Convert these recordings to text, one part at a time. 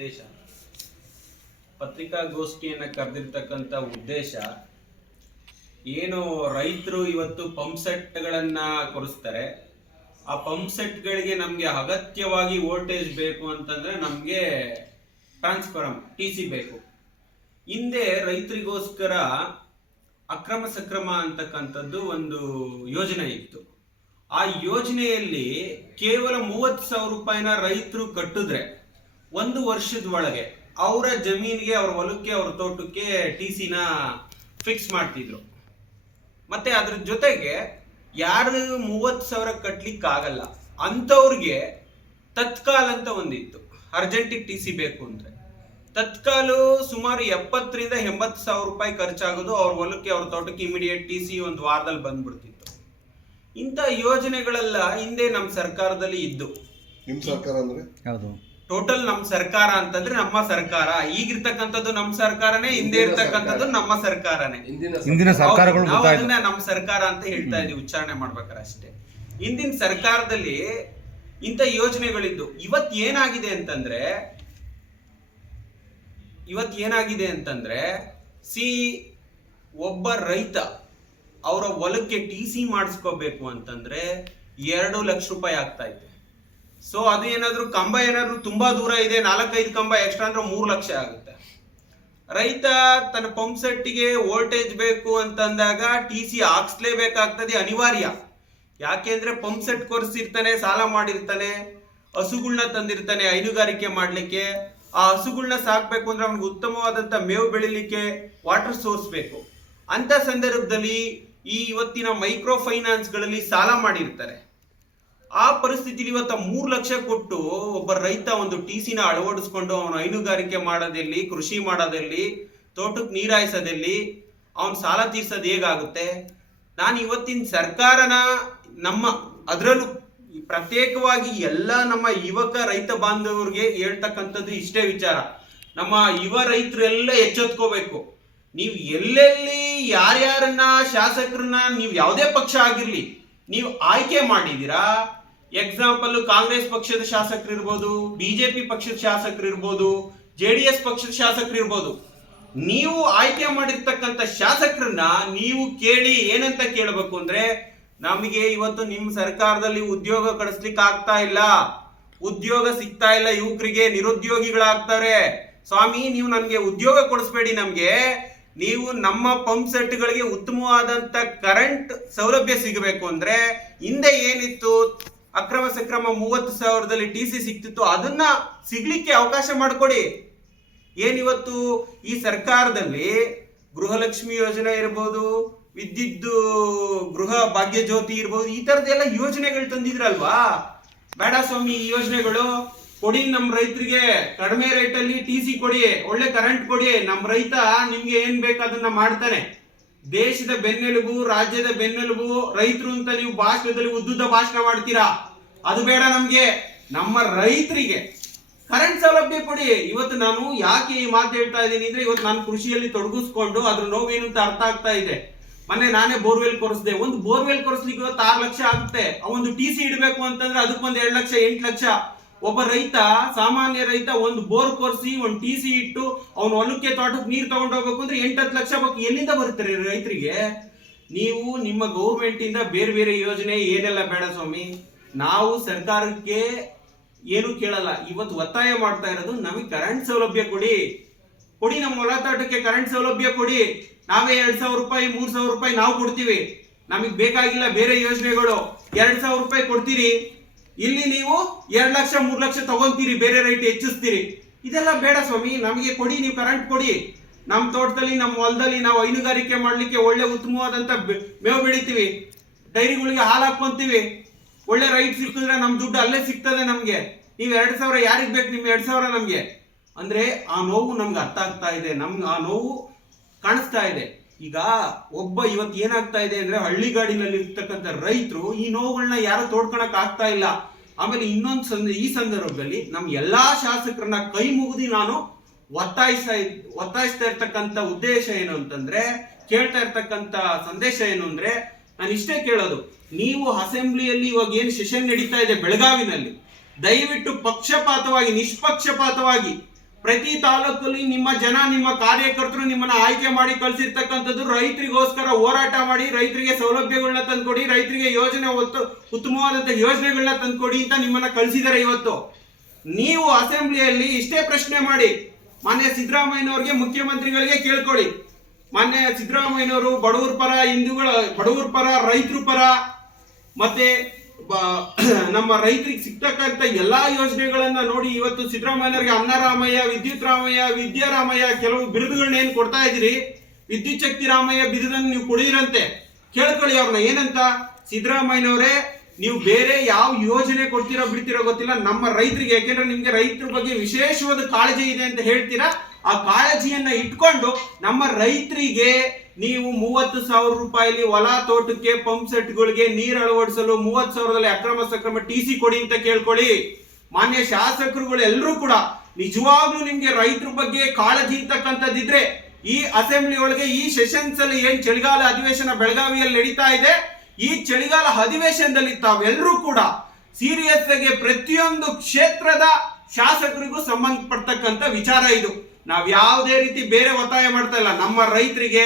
ಉದ್ದೇಶ, ಪತ್ರಿಕಾಗೋಷ್ಠಿಯನ್ನು ಕರೆದಿರ್ತಕ್ಕಂಥ ಉದ್ದೇಶ ಏನು, ರೈತರು ಇವತ್ತು ಪಂಪ್ ಸೆಟ್ಗಳನ್ನು ಕೊಡಿಸ್ತಾರೆ. ಆ ಪಂಪ್ ಸೆಟ್ಗಳಿಗೆ ನಮಗೆ ಅಗತ್ಯವಾಗಿ ವೋಲ್ಟೇಜ್ ಬೇಕು ಅಂತಂದರೆ ನಮಗೆ ಟ್ರಾನ್ಸ್ಫಾರ್ಮ್ TC ಬೇಕು. ಹಿಂದೆ ರೈತರಿಗೋಸ್ಕರ ಅಕ್ರಮ ಸಕ್ರಮ ಅಂತಕ್ಕಂಥದ್ದು ಒಂದು ಯೋಜನೆ ಇತ್ತು. ಆ ಯೋಜನೆಯಲ್ಲಿ ಕೇವಲ 30,000 ರೂಪಾಯಿನ ರೈತರು ಕಟ್ಟಿದ್ರೆ 1 ವರ್ಷದ ಒಳಗೆ ಅವರ ಜಮೀನಿಗೆ, ಅವ್ರ ಹೊಲಕ್ಕೆ, ಅವ್ರ ತೋಟಕ್ಕೆ TCನ ಫಿಕ್ಸ್ ಮಾಡ್ತಿದ್ರು. ಮತ್ತೆ ಅದ್ರ ಜೊತೆಗೆ ಯಾರು 30,000 ಕಟ್ಲಿಕ್ಕೆ ಆಗಲ್ಲ ಅಂಥವ್ರಿಗೆ ತತ್ಕಾಲ್ ಅಂತ ಒಂದಿತ್ತು. ಅರ್ಜೆಂಟಿಗೆ TC ಬೇಕು ಅಂದ್ರೆ ತತ್ಕಾಲು ಸುಮಾರು 70,000 ರಿಂದ 80,000 ರೂಪಾಯಿ ಖರ್ಚಾಗೋದು. ಅವ್ರ ಹೊಲಕ್ಕೆ, ಅವ್ರ ತೋಟಕ್ಕೆ ಇಮಿಡಿಯೇಟ್ TC ಒಂದು ವಾರದಲ್ಲಿ ಬಂದ್ಬಿಡ್ತಿತ್ತು. ಇಂಥ ಯೋಜನೆಗಳೆಲ್ಲ ಹಿಂದೆ ನಮ್ಮ ಸರ್ಕಾರದಲ್ಲಿ ಇದ್ದು. ನಿಮ್ ಸರ್ಕಾರ ಅಂದ್ರೆ ಹೌದು, ಟೋಟಲ್ ನಮ್ಮ ಸರ್ಕಾರ ಅಂತಂದ್ರೆ ನಮ್ಮ ಸರ್ಕಾರ. ಈಗಿರ್ತಕ್ಕಂಥದ್ದು ನಮ್ಮ ಸರ್ಕಾರನೇ, ಹಿಂದೆ ಇರ್ತಕ್ಕಂಥದ್ದು ನಮ್ಮ ಸರ್ಕಾರನೇ. ಹಿಂದಿನ ಸರ್ಕಾರಗಳು ನಾವು ಅದನ್ನ ನಮ್ಮ ಸರ್ಕಾರ ಅಂತ ಹೇಳ್ತಾ ಇದೀವಿ, ಉಚ್ಚಾರಣೆ ಮಾಡ್ಬೇಕಾರೆ ಅಷ್ಟೇ. ಹಿಂದಿನ ಸರ್ಕಾರದಲ್ಲಿ ಇಂಥ ಯೋಜನೆಗಳಿದ್ದು. ಇವತ್ತು ಏನಾಗಿದೆ ಅಂತಂದ್ರೆ ಒಬ್ಬ ರೈತ ಅವರ ಹೊಲಕ್ಕೆ TC ಮಾಡಿಸ್ಕೋಬೇಕು ಅಂತಂದ್ರೆ 2 ಲಕ್ಷ ರೂಪಾಯಿ ಆಗ್ತಾ ಇದೆ. ಸೊ ಅದು ಏನಾದ್ರು ಕಂಬ ಏನಾದ್ರು ತುಂಬಾ ದೂರ ಇದೆ, 4-5 ಕಂಬ ಎಕ್ಸ್ಟ್ರಾ ಅಂದ್ರೆ 3 ಲಕ್ಷ ಆಗುತ್ತೆ. ರೈತ ತನ್ನ ಪಂಪ್ ಸೆಟ್ಗೆ ವೋಲ್ಟೇಜ್ ಬೇಕು ಅಂತಂದಾಗ TC ಹಾಕ್ಸ್ಲೇಬೇಕಾಗ್ತದೆ, ಅನಿವಾರ್ಯ. ಯಾಕೆಂದ್ರೆ ಪಂಪ್ ಸೆಟ್ ಕೊರ್ಸಿರ್ತಾನೆ, ಸಾಲ ಮಾಡಿರ್ತಾನೆ, ಹಸುಗಳನ್ನ ತಂದಿರ್ತಾನೆ ಹೈನುಗಾರಿಕೆ ಮಾಡ್ಲಿಕ್ಕೆ. ಆ ಹಸುಗಳನ್ನ ಸಾಕ್ಬೇಕು ಅಂದ್ರೆ ಅವ್ನಿಗೆ ಉತ್ತಮವಾದಂತ ಮೇವು ಬೆಳಿಲಿಕ್ಕೆ ವಾಟರ್ ಸೋರ್ಸ್ ಬೇಕು. ಅಂತ ಸಂದರ್ಭದಲ್ಲಿ ಇವತ್ತಿನ ಮೈಕ್ರೋ ಫೈನಾನ್ಸ್ಗಳಲ್ಲಿ ಸಾಲ ಮಾಡಿರ್ತಾರೆ. ಆ ಪರಿಸ್ಥಿತಿಲಿ ಇವತ್ತು 3 ಲಕ್ಷ ಕೊಟ್ಟು ಒಬ್ಬ ರೈತ ಒಂದು TCನ ಅಳವಡಿಸ್ಕೊಂಡು ಅವನು ಹೈನುಗಾರಿಕೆ ಮಾಡೋದಲ್ಲಿ, ಕೃಷಿ ಮಾಡೋದಲ್ಲಿ, ತೋಟಕ್ಕೆ ನೀರಾಯಿಸೋದಲ್ಲಿ ಅವನು ಸಾಲ ತೀರ್ಸೋದು ಹೇಗಾಗುತ್ತೆ? ನಾನು ಇವತ್ತಿನ ಸರ್ಕಾರನ ಅದರಲ್ಲೂ ಪ್ರತ್ಯೇಕವಾಗಿ ಎಲ್ಲ ನಮ್ಮ ಯುವಕ ರೈತ ಬಾಂಧವರಿಗೆ ಹೇಳ್ತಕ್ಕಂಥದ್ದು ಇಷ್ಟೇ ವಿಚಾರ. ನಮ್ಮ ಯುವ ರೈತರೆಲ್ಲ ಎಚ್ಚೆತ್ಕೋಬೇಕು. ನೀವು ಎಲ್ಲೆಲ್ಲಿ ಯಾರ್ಯಾರನ್ನ, ಶಾಸಕರನ್ನ, ನೀವು ಯಾವುದೇ ಪಕ್ಷ ಆಗಿರ್ಲಿ, ನೀವು ಆಯ್ಕೆ ಮಾಡಿದೀರಾ. ಎಕ್ಸಾಂಪಲ್, ಕಾಂಗ್ರೆಸ್ ಪಕ್ಷದ ಶಾಸಕರು ಇರ್ಬೋದು, BJP ಪಕ್ಷದ ಶಾಸಕರು ಇರ್ಬೋದು, JDS ಪಕ್ಷದ ಶಾಸಕರು ಇರ್ಬೋದು. ನೀವು ಆಯ್ಕೆ ಮಾಡಿರ್ತಕ್ಕಂಥ ಶಾಸಕರನ್ನ ನೀವು ಕೇಳಿ. ಏನಂತ ಕೇಳಬೇಕು ಅಂದ್ರೆ, ನಮಗೆ ಇವತ್ತು ನಿಮ್ಮ ಸರ್ಕಾರದಲ್ಲಿ ಉದ್ಯೋಗ ಕಳಿಸ್ಲಿಕ್ಕೆ ಆಗ್ತಾ ಇಲ್ಲ, ಉದ್ಯೋಗ ಸಿಗ್ತಾ ಇಲ್ಲ, ಯುವಕರಿಗೆ ನಿರುದ್ಯೋಗಿಗಳಾಗ್ತಾರೆ. ಸ್ವಾಮಿ, ನೀವು ನಮ್ಗೆ ಉದ್ಯೋಗ ಕೊಡಿಸ್ಬೇಡಿ, ನಮ್ಗೆ ನೀವು ನಮ್ಮ ಪಂಪ್ ಸೆಟ್ಗಳಿಗೆ ಉತ್ತಮವಾದಂತ ಕರೆಂಟ್ ಸೌಲಭ್ಯ ಸಿಗಬೇಕು ಅಂದ್ರೆ, ಹಿಂದೆ ಏನಿತ್ತು ಅಕ್ರಮ ಸಕ್ರಮ 30,000ದಲ್ಲಿ TC ಸಿಗ್ತಿತ್ತು, ಅದನ್ನ ಸಿಗ್ಲಿಕ್ಕೆ ಅವಕಾಶ ಮಾಡಿಕೊಡಿ. ಏನಿವತ್ತು ಈ ಸರ್ಕಾರದಲ್ಲಿ ಗೃಹಲಕ್ಷ್ಮಿ ಯೋಜನೆ ಇರ್ಬೋದು, ವಿದ್ಯುತ್ ಗೃಹ ಭಾಗ್ಯ ಜ್ಯೋತಿ ಇರ್ಬೋದು, ಈ ತರದೆಲ್ಲ ಯೋಜನೆಗಳು ತಂದಿದ್ರಲ್ವಾ? ಬೇಡ ಸ್ವಾಮಿ, ಈ ಯೋಜನೆಗಳು ಕೊಡಿ, ನಮ್ಮ ರೈತರಿಗೆ ಕಡಿಮೆ ರೇಟಲ್ಲಿ TC ಕೊಡಿ, ಒಳ್ಳೆ ಕರೆಂಟ್ ಕೊಡಿ. ನಮ್ಮ ರೈತ ನಿಮ್ಗೆ ಏನ್ ಬೇಕು ಅದನ್ನ ಮಾಡ್ತಾನೆ. ದೇಶದ ಬೆನ್ನೆಲುಬು, ರಾಜ್ಯದ ಬೆನ್ನೆಲುಬು ರೈತರು ಅಂತ ನೀವು ಭಾಷಣದಲ್ಲಿ ಉದ್ದುದ್ದ ಭಾಷಣ ಮಾಡ್ತೀರಾ, ಅದು ಬೇಡ ನಮ್ಗೆ. ನಮ್ಮ ರೈತರಿಗೆ ಕರೆಂಟ್ ಸೌಲಭ್ಯ ಕೊಡಿ. ಇವತ್ತು ನಾನು ಯಾಕೆ ಈ ಮಾತು ಹೇಳ್ತಾ ಇದ್ದೀನಿ ಅಂದ್ರೆ, ಇವತ್ತು ನಾನು ಕೃಷಿಯಲ್ಲಿ ತೊಡಗಿಸ್ಕೊಂಡು ಅದ್ರ ನೋವೇನು ಅಂತ ಅರ್ಥ ಆಗ್ತಾ ಇದೆ. ಮೊನ್ನೆ ನಾನೇ ಬೋರ್ವೆಲ್ ಕೊರಿಸಿದೆ. ಒಂದು ಬೋರ್ವೆಲ್ ಕೊರಿಸ್ಲಿಕ್ಕೆ ಇವತ್ತು 6 ಲಕ್ಷ ಆಗುತ್ತೆ. ಒಂದು TC ಇಡಬೇಕು ಅಂತಂದ್ರೆ ಅದಕ್ಕೊಂದು 2 ಲಕ್ಷ, 8 ಲಕ್ಷ. ಒಬ್ಬ ರೈತ, ಸಾಮಾನ್ಯ ರೈತ, ಒಂದು ಬೋರ್ ಕೊರಿಸಿ ಒಂದು TC ಇಟ್ಟು ಅವನು ಹೊಲಕ್ಕೆ, ತೋಟಕ್ಕೆ ನೀರು ತಗೊಂಡು ಹೋಗ್ಬೇಕು ಅಂದ್ರೆ 8-10 ಲಕ್ಷ ಬೇಕು. ಎಲ್ಲಿಂದ ಬರುತ್ತಾರೆ ರೈತರಿಗೆ? ನೀವು ನಿಮ್ಮ ಗೌರ್ಮೆಂಟ್ ಇಂದ ಬೇರೆ ಬೇರೆ ಯೋಜನೆ ಏನೆಲ್ಲ ಬೇಡ ಸ್ವಾಮಿ. ನಾವು ಸರ್ಕಾರಕ್ಕೆ ಏನು ಕೇಳಲ್ಲ. ಇವತ್ತು ಒತ್ತಾಯ ಮಾಡ್ತಾ ಇರೋದು, ನಮಗೆ ಕರೆಂಟ್ ಸೌಲಭ್ಯ ಕೊಡಿ, ನಮ್ಮ ಹೊಲ ತೋಟಕ್ಕೆ ಕರೆಂಟ್ ಸೌಲಭ್ಯ ಕೊಡಿ. ನಾವೇ 2,000 ರೂಪಾಯಿ, 3,000 ರೂಪಾಯಿ ನಾವು ಕೊಡ್ತೀವಿ. ನಮಗೆ ಬೇಕಾಗಿಲ್ಲ ಬೇರೆ ಯೋಜನೆಗಳು. 2,000 ರೂಪಾಯಿ ಕೊಡ್ತೀರಿ, ಇಲ್ಲಿ ನೀವು 2 ಲಕ್ಷ 3 ಲಕ್ಷ ತಗೊಂತೀರಿ, ಬೇರೆ ರೇಟ್ ಹೆಚ್ಚಿಸ್ತೀರಿ. ಇದೆಲ್ಲ ಬೇಡ ಸ್ವಾಮಿ. ನಮಗೆ ಕೊಡಿ, ನೀವು ಕರೆಂಟ್ ಕೊಡಿ. ನಮ್ಮ ತೋಟದಲ್ಲಿ, ನಮ್ಮ ಹೊಲದಲ್ಲಿ ನಾವು ಹೈನುಗಾರಿಕೆ ಮಾಡ್ಲಿಕ್ಕೆ ಒಳ್ಳೆ ಉತ್ತಮವಾದಂತ ಮೇವು ಬೆಳಿತೀವಿ, ಡೈರಿಗಳಿಗೆ ಹಾಲು ಹಾಕೊಂತೀವಿ. ಒಳ್ಳೆ ರೈಟ್ ಸಿಕ್ಕಿದ್ರೆ ನಮ್ ದುಡ್ಡು ಅಲ್ಲೇ ಸಿಗ್ತದೆ ನಮ್ಗೆ. ನೀವು 2,000 ಯಾರಿಗ್ ಬೇಕು? ನಿಮ್ 2,000 ನಮ್ಗೆ ಅಂದ್ರೆ ಆ ನೋವು ನಮ್ಗೆ ಅರ್ಥ ಆಗ್ತಾ ಇದೆ, ನಮ್ಗೆ ಆ ನೋವು ಕಾಣಿಸ್ತಾ ಇದೆ. ಈಗ ಇವತ್ತು ಏನಾಗ್ತಾ ಇದೆ ಅಂದ್ರೆ, ಹಳ್ಳಿಗಾಡಿನಲ್ಲಿ ಇರ್ತಕ್ಕಂಥ ರೈತರು ಈ ನೋವುಗಳನ್ನ ಯಾರು ತೋಡ್ಕೊಳಕ್ ಆಗ್ತಾ ಇಲ್ಲ. ಆಮೇಲೆ ಈ ಸಂದರ್ಭದಲ್ಲಿ ನಮ್ ಎಲ್ಲಾ ಶಾಸಕರನ್ನ ಕೈ ಮುಗಿದು ನಾನು ಒತ್ತಾಯಿಸ್ತಾ ಇರ್ತಕ್ಕಂಥ ಉದ್ದೇಶ ಏನು ಅಂತಂದ್ರೆ, ಕೇಳ್ತಾ ಇರ್ತಕ್ಕಂಥ ಸಂದೇಶ ಏನು ಅಂದ್ರೆ, ನಾನು ಇಷ್ಟೇ ಕೇಳೋದು, ನೀವು ಅಸೆಂಬ್ಲಿಯಲ್ಲಿ ಇವಾಗ ಏನು ಸೆಷನ್ ನಡೀತಾ ಇದೆ ಬೆಳಗಾವಿನಲ್ಲಿ, ದಯವಿಟ್ಟು ಪಕ್ಷಪಾತವಾಗಿ, ನಿಷ್ಪಕ್ಷಪಾತವಾಗಿ ಪ್ರತಿ ತಾಲೂಕಲ್ಲಿ ನಿಮ್ಮ ಜನ, ನಿಮ್ಮ ಕಾರ್ಯಕರ್ತರು ನಿಮ್ಮನ್ನ ಆಯ್ಕೆ ಮಾಡಿ ಕಳ್ಸಿರ್ತಕ್ಕಂಥದ್ದು ರೈತರಿಗೋಸ್ಕರ ಹೋರಾಟ ಮಾಡಿ, ರೈತರಿಗೆ ಸೌಲಭ್ಯಗಳನ್ನ ತಂದ್ಕೊಡಿ, ರೈತರಿಗೆ ಯೋಜನೆ ಉತ್ತಮವಾದಂತಹ ಯೋಜನೆಗಳನ್ನ ತಂದ್ಕೊಡಿ ಅಂತ ನಿಮ್ಮನ್ನ ಕಳ್ಸಿದ್ದಾರೆ. ಇವತ್ತು ನೀವು ಅಸೆಂಬ್ಲಿಯಲ್ಲಿ ಇಷ್ಟೇ ಪ್ರಶ್ನೆ ಮಾಡಿ, ಮಾನ್ಯ ಸಿದ್ದರಾಮಯ್ಯನವರಿಗೆ, ಮುಖ್ಯಮಂತ್ರಿಗಳಿಗೆ ಕೇಳ್ಕೊಳ್ಳಿ. ಮಾನ್ಯ ಸಿದ್ದರಾಮಯ್ಯನವರು ಬಡವರ ಪರ, ಬಡವರ ಪರ, ರೈತರ ಪರ, ಮತ್ತೆ ನಮ್ಮ ರೈತರಿಗೆ ಸಿಗ್ತಕ್ಕಂಥ ಎಲ್ಲಾ ಯೋಜನೆಗಳನ್ನ ನೋಡಿ ಇವತ್ತು ಸಿದ್ದರಾಮಯ್ಯನವರಿಗೆ ಅನ್ನರಾಮಯ್ಯ, ವಿದ್ಯುತ್ ರಾಮಯ್ಯ, ವಿದ್ಯಾರಾಮಯ್ಯ ಕೆಲವು ಬಿರುದುಗಳನ್ನ ಏನ್ ಕೊಡ್ತಾ ಇದ್ದೀರಿ, ವಿದ್ಯುತ್ ಶಕ್ತಿ ರಾಮಯ್ಯ ಬಿರುದನ್ನು ನೀವು ಕೊಡಿದ್ರಂತೆ. ಕೇಳ್ಕೊಳ್ಳಿ ಅವ್ರನ್ನ ಏನಂತ. ಸಿದ್ದರಾಮಯ್ಯನವರೇ, ನೀವು ಬೇರೆ ಯಾವ ಯೋಜನೆ ಕೊಡ್ತೀರೋ ಬಿಡ್ತೀರೋ ಗೊತ್ತಿಲ್ಲ, ನಮ್ಮ ರೈತರಿಗೆ, ಯಾಕೆಂದ್ರೆ ನಿಮ್ಗೆ ರೈತರ ಬಗ್ಗೆ ವಿಶೇಷವಾದ ಕಾಳಜಿ ಇದೆ ಅಂತ ಹೇಳ್ತೀರಾ, ಆ ಕಾಳಜಿಯನ್ನ ಇಟ್ಕೊಂಡು ನಮ್ಮ ರೈತರಿಗೆ ನೀವು 30,000 ರೂಪಾಯಿ ಹೊಲ ತೋಟಕ್ಕೆ ಪಂಪ್ ಸೆಟ್ಗಳಿಗೆ ನೀರು ಅಳವಡಿಸಲು 30,000ದಲ್ಲಿ ಅಕ್ರಮ ಸಕ್ರಮ TC ಕೊಡಿ ಅಂತ ಕೇಳ್ಕೊಳ್ಳಿ. ಮಾನ್ಯ ಶಾಸಕರುಗಳು ಎಲ್ಲರೂ ಕೂಡ ನಿಜವಾಗ್ಲೂ ನಿಮ್ಗೆ ರೈತರ ಬಗ್ಗೆ ಕಾಳಜಿ ಇರ್ತಕ್ಕಂಥದ್ದಿದ್ರೆ ಈ ಅಸೆಂಬ್ಲಿ ಒಳಗೆ ಈ ಸೆಷನ್ಸ್ ಅಲ್ಲಿ ಏನ್ ಚಳಿಗಾಲ ಅಧಿವೇಶನ ಬೆಳಗಾವಿಯಲ್ಲಿ ನಡೀತಾ ಇದೆ, ಈ ಚಳಿಗಾಲ ಅಧಿವೇಶನದಲ್ಲಿ ತಾವೆಲ್ಲರೂ ಕೂಡ ಸೀರಿಯಸ್ ಆಗಿ ಪ್ರತಿಯೊಂದು ಕ್ಷೇತ್ರದ ಶಾಸಕರಿಗೂ ಸಂಬಂಧಪಡ್ತಕ್ಕಂಥ ವಿಚಾರ ಇದು. ನಾವ್ ಯಾವುದೇ ರೀತಿ ಬೇರೆ ಒತ್ತಾಯ ಮಾಡ್ತಾ ಇಲ್ಲ. ನಮ್ಮ ರೈತರಿಗೆ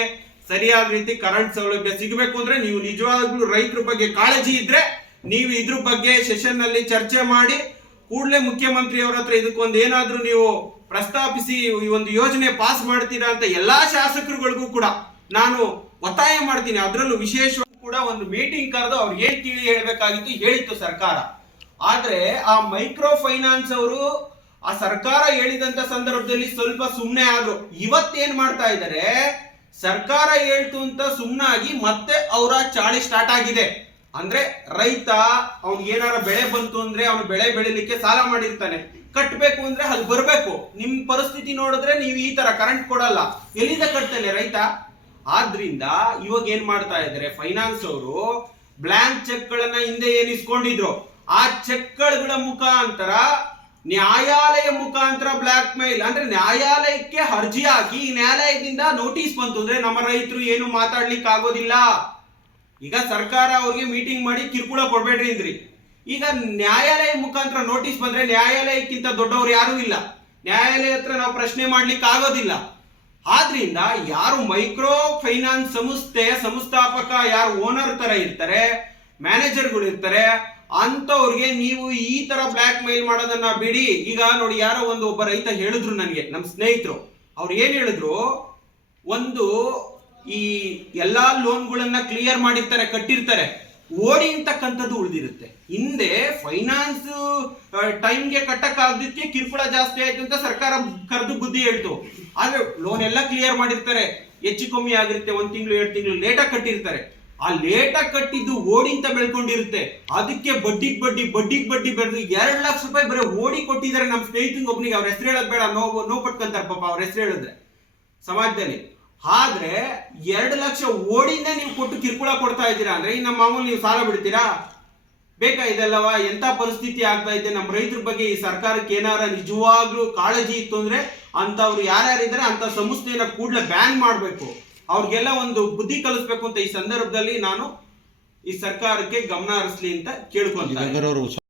ಸರಿಯಾದ ರೀತಿ ಕರೆಂಟ್ ಸೌಲಭ್ಯ ಸಿಗಬೇಕು ಅಂದ್ರೆ ನೀವು ನಿಜವಾಗ್ಲೂ ರೈತರ ಬಗ್ಗೆ ಕಾಳಜಿ ಇದ್ರೆ ನೀವು ಇದ್ರ ಬಗ್ಗೆ ಸೆಷನ್ ನಲ್ಲಿ ಚರ್ಚೆ ಮಾಡಿ ಕೂಡಲೇ ಮುಖ್ಯಮಂತ್ರಿ ಅವರ ಹತ್ರ ಇದಕ್ಕೊಂದು ಏನಾದ್ರೂ ನೀವು ಪ್ರಸ್ತಾಪಿಸಿ ಈ ಒಂದು ಯೋಜನೆ ಪಾಸ್ ಮಾಡ್ತೀರಾ ಅಂತ ಎಲ್ಲಾ ಶಾಸಕರುಗಳಿಗೂ ಕೂಡ ನಾನು ಒತ್ತಾಯ ಮಾಡ್ತೀನಿ. ಅದರಲ್ಲೂ ವಿಶೇಷವಾಗಿ ಕೂಡ ಒಂದು ಮೀಟಿಂಗ್ ಕರೆದು ಅವ್ರಿಗೆ ಏನ್ ತಿಳಿ ಹೇಳ್ಬೇಕಾಗಿತ್ತು ಹೇಳಿತ್ತು ಸರ್ಕಾರ. ಆದ್ರೆ ಆ ಮೈಕ್ರೋ ಫೈನಾನ್ಸ್ ಅವರು ಆ ಸರ್ಕಾರ ಹೇಳಿದಂತ ಸಂದರ್ಭದಲ್ಲಿ ಸ್ವಲ್ಪ ಸುಮ್ಮನೆ ಆದ್ರು. ಇವತ್ತೇನ್ ಮಾಡ್ತಾ ಇದ್ದಾರೆ, ಸರ್ಕಾರ ಹೇಳ್ತು ಅಂತ ಸುಮ್ಮನಾಗಿ ಮತ್ತೆ ಅವರ ಚಾಳಿ ಸ್ಟಾರ್ಟ್ ಆಗಿದೆ. ಅಂದ್ರೆ ರೈತ ಅವ್ನಿಗೆ ಏನಾರ ಬೆಳೆ ಬಂತು ಅಂದ್ರೆ ಅವನು ಬೆಳೆ ಬೆಳಿಲಿಕ್ಕೆ ಸಾಲ ಮಾಡಿರ್ತಾನೆ, ಕಟ್ಟಬೇಕು ಅಂದ್ರೆ ಅಲ್ಲಿ ಬರ್ಬೇಕು. ನಿಮ್ ಪರಿಸ್ಥಿತಿ ನೋಡಿದ್ರೆ ನೀವು ಈ ತರ ಕರೆಂಟ್ ಕೊಡಲ್ಲ, ಎಲ್ಲಿಂದ ಕಟ್ತಾನೆ ರೈತ? ಆದ್ರಿಂದ ಇವಾಗ ಏನ್ ಮಾಡ್ತಾ ಇದ್ದಾರೆ ಫೈನಾನ್ಸ್ ಅವರು, ಬ್ಲಾಂಕ್ ಚೆಕ್ ಗಳನ್ನ ಹಿಂದೆ ಏನ್ ಇಸ್ಕೊಂಡಿದ್ರು ಆ ಚೆಕ್ ಗಳ ಮುಖಾಂತರ ನ್ಯಾಯಾಲಯ ಮುಖಾಂತರ ಬ್ಲಾಕ್ ಮೇಲ್, ಅಂದ್ರೆ ನ್ಯಾಯಾಲಯಕ್ಕೆ ಅರ್ಜಿ ಹಾಕಿ ನ್ಯಾಯಾಲಯದಿಂದ ನೋಟಿಸ್ ಬಂತು ಅಂದ್ರೆ ನಮ್ಮ ರೈತರು ಏನು ಮಾತಾಡ್ಲಿಕ್ಕೆ ಆಗೋದಿಲ್ಲ. ಈಗ ಸರ್ಕಾರ ಅವ್ರಿಗೆ ಮೀಟಿಂಗ್ ಮಾಡಿ ಕಿರುಕುಳ ಕೊಡ್ಬೇಡ್ರಿ ಅಂದ್ರಿ. ಈಗ ನ್ಯಾಯಾಲಯ ಮುಖಾಂತರ ನೋಟಿಸ್ ಬಂದ್ರೆ ನ್ಯಾಯಾಲಯಕ್ಕಿಂತ ದೊಡ್ಡವ್ರು ಯಾರು ಇಲ್ಲ, ನ್ಯಾಯಾಲಯ ಹತ್ರ ನಾವು ಪ್ರಶ್ನೆ ಮಾಡ್ಲಿಕ್ಕೆ ಆಗೋದಿಲ್ಲ. ಆದ್ರಿಂದ ಯಾರು ಮೈಕ್ರೋ ಫೈನಾನ್ಸ್ ಸಂಸ್ಥೆಯ ಸಂಸ್ಥಾಪಕ, ಯಾರು ಓನರ್ ತರ ಇರ್ತಾರೆ, ಮ್ಯಾನೇಜರ್ಗಳು ಇರ್ತಾರೆ, ಅಂತವ್ರಿಗೆ ನೀವು ಈ ತರ ಬ್ಲಾಕ್ ಮೇಲ್ ಮಾಡೋದನ್ನ ಬಿಡಿ. ಈಗ ನೋಡಿ, ಯಾರೋ ಒಬ್ಬ ರೈತ ಹೇಳಿದ್ರು ನನಗೆ, ನಮ್ಮ ಸ್ನೇಹಿತರು, ಅವ್ರು ಏನ್ ಹೇಳಿದ್ರು, ಒಂದು ಈ ಎಲ್ಲಾ ಲೋನ್ಗಳನ್ನ ಕ್ಲಿಯರ್ ಮಾಡಿರ್ತಾರೆ, ಕಟ್ಟಿರ್ತಾರೆ, ಓಡಿ ಅಂತಕ್ಕಂಥದ್ದು ಉಳಿದಿರುತ್ತೆ. ಹಿಂದೆ ಫೈನಾನ್ಸ್ ಟೈಮ್ಗೆ ಕಟ್ಟಕ್ಕಾಗದಕ್ಕೆ ಕಿರುಕುಳ ಜಾಸ್ತಿ ಆಯ್ತು ಅಂತ ಸರ್ಕಾರ ಕರೆದು ಬುದ್ಧಿ ಹೇಳ್ತು. ಆದ್ರೆ ಲೋನ್ ಎಲ್ಲ ಕ್ಲಿಯರ್ ಮಾಡಿರ್ತಾರೆ, ಹೆಚ್ಚು ಕಮ್ಮಿ ಆಗಿರುತ್ತೆ, 1 ತಿಂಗಳು 2 ತಿಂಗಳು ಲೇಟಾಗಿ ಕಟ್ಟಿರ್ತಾರೆ. ಆ ಲೇಟಾಗಿ ಕಟ್ಟಿದ್ದು ಓಡಿ ಅಂತ ಬೆಳ್ಕೊಂಡಿರುತ್ತೆ. ಅದಕ್ಕೆ ಬಡ್ಡಿಗೆ ಬಡ್ಡಿ ಬೆಳೆದು 2 ಲಕ್ಷ ರೂಪಾಯಿ ಬರೀ ಓಡಿ ಕೊಟ್ಟಿದ್ದಾರೆ ನಮ್ಮ ಸ್ನೇಹಿತಂಗೆ ಒಬ್ಬನಿಗೆ. ಅವ್ರ ಹೆಸರು ಹೇಳೋದ್ ಬೇಡ, ನೋವು ಪಟ್ಕೊಂತಾರೆ ಪಾಪ ಅವ್ರ ಹೆಸರು ಹೇಳಿದ್ರೆ ಸಮಾಜದಲ್ಲಿ. ಆದ್ರೆ 2 ಲಕ್ಷ ಓಡಿಂದ ನೀವು ಕೊಟ್ಟು ಕಿರುಕುಳ ಕೊಡ್ತಾ ಇದ್ದೀರಾ ಅಂದ್ರೆ ಇನ್ನು ಮಾಮೂಲಿ ನೀವು ಸಾಲ ಬಿಡ್ತೀರಾ? ಬೇಕಾ ಇದೆಲ್ಲವಾ? ಎಂತ ಪರಿಸ್ಥಿತಿ ಆಗ್ತಾ ಇದೆ ನಮ್ಮ ರೈತರ ಬಗ್ಗೆ. ಈ ಸರ್ಕಾರಕ್ಕೆ ಏನಾರ ನಿಜವಾಗ್ಲೂ ಕಾಳಜಿ ಇತ್ತು ಅಂದ್ರೆ ಅಂತವ್ರು ಯಾರ್ಯಾರಿದ್ದಾರೆ ಅಂತ ಸಂಸ್ಥೆಯನ್ನ ಕೂಡಲೇ ಬ್ಯಾನ್ ಮಾಡಬೇಕು, ಅವ್ರಿಗೆಲ್ಲ ಒಂದು ಬುದ್ಧಿ ಕಲಿಸ್ಬೇಕು ಅಂತ ಈ ಸಂದರ್ಭದಲ್ಲಿ ನಾನು ಈ ಸರ್ಕಾರಕ್ಕೆ ಗಮನ ಹರಿಸ್ಲಿ ಅಂತ ಕೇಳ್ಕೊಂತೀನಿ.